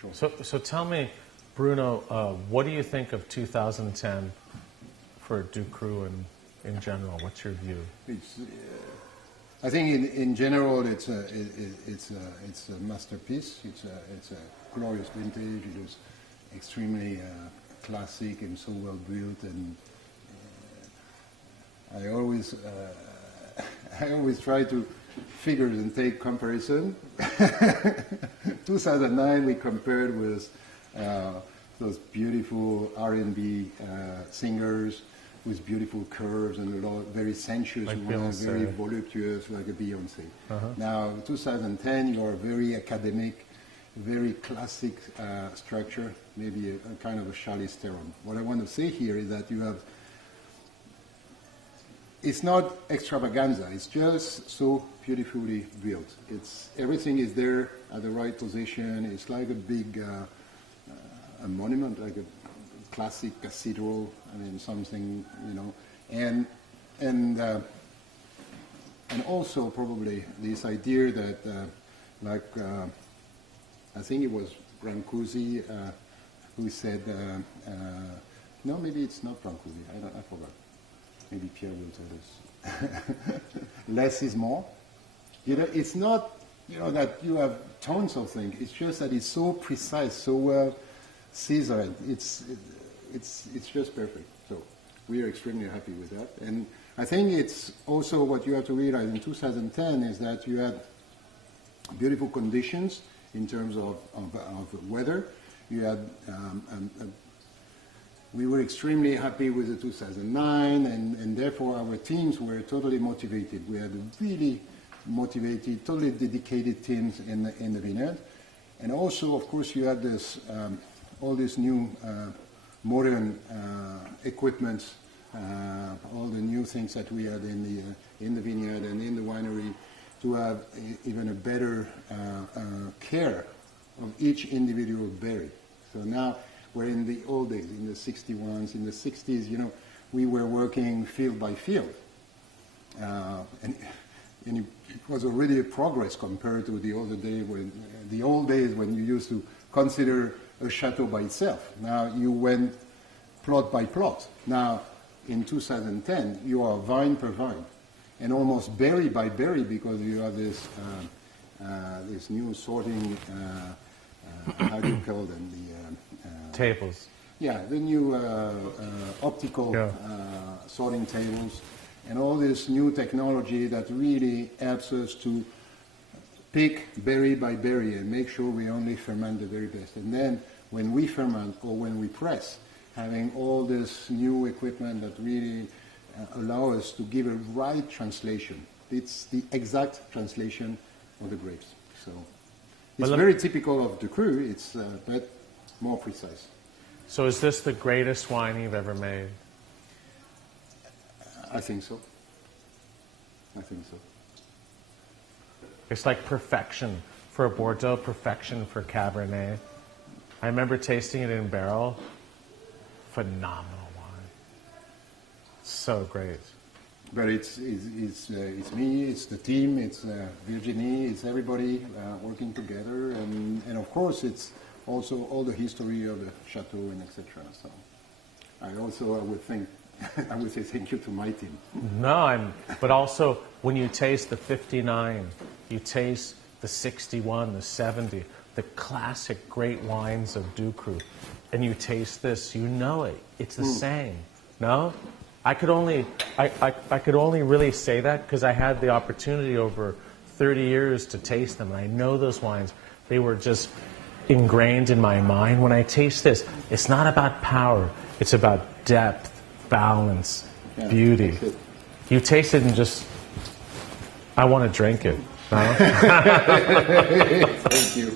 Sure. So tell me, Bruno, what do you think of 2010 for Ducru in general? What's your view? I think in general it's a masterpiece. It's a glorious vintage. It is extremely classic and so well built. And I always try to figure and take comparison. 2009 we compared with those beautiful R&B singers with beautiful curves and a lot very sensuous, like very voluptuous, like a Beyonce. Now, 2010, you are very academic, very classic structure, maybe a kind of a Charlize Theron. What I want to say here is that you have, it's not extravaganza, it's just so beautifully built. Everything is there at the right position. It's like a big a monument, like a classic cathedral. I mean, something, you know, and also probably this idea that, I think it was Brancusi who said, no, maybe it's not Brancusi. I forgot. Maybe Pierre will tell us. Less is more. You know, it's not, you know, that you have tons of things. It's just that it's so precise, so well seasoned. It's just perfect. So we are extremely happy with that. And I think it's also what you have to realize in 2010 is that you had beautiful conditions in terms of weather. You had we were extremely happy with the 2009, and therefore our teams were totally motivated. We had really motivated, totally dedicated teams in the vineyard. And also, of course, you had this all this new modern equipment, all the new things that we had in the vineyard and in the winery to have even a better care of each individual berry. So now we're in the old days, in the 61s, in the 60s, you know, we were working field by field. And it was already a progress compared to the old days when you used to consider a chateau by itself. Now you went plot by plot. Now in 2010 you are vine per vine and almost berry by berry because you have this this new sorting how do you call them, the tables. Yeah, the new optical sorting tables and all this new technology that really helps us to pick berry by berry and make sure we only ferment the very best. And then when we ferment or when we press, having all this new equipment that really allow us to give a right translation. It's the exact translation of the grapes. So it's very typical of Ducru, it's but more precise. So is this the greatest wine you've ever made? I think so. I think so. It's like perfection for a Bordeaux, perfection for Cabernet. I remember tasting it in barrel. Phenomenal wine. So great. But it's me, it's the team, it's Virginie, it's everybody working together, and of course it's also all the history of the chateau and etc. So I would say thank you to my team. No, but also when you taste the 59, you taste the 61, the 70, the classic great wines of Ducru, and you taste this, you know it. It's the same. No? I could only really say that because I had the opportunity over 30 years to taste them, and I know those wines. They were just ingrained in my mind. When I taste this, it's not about power. It's about depth, balance, beauty. You taste it and just, I want to drink it. No? Thank you.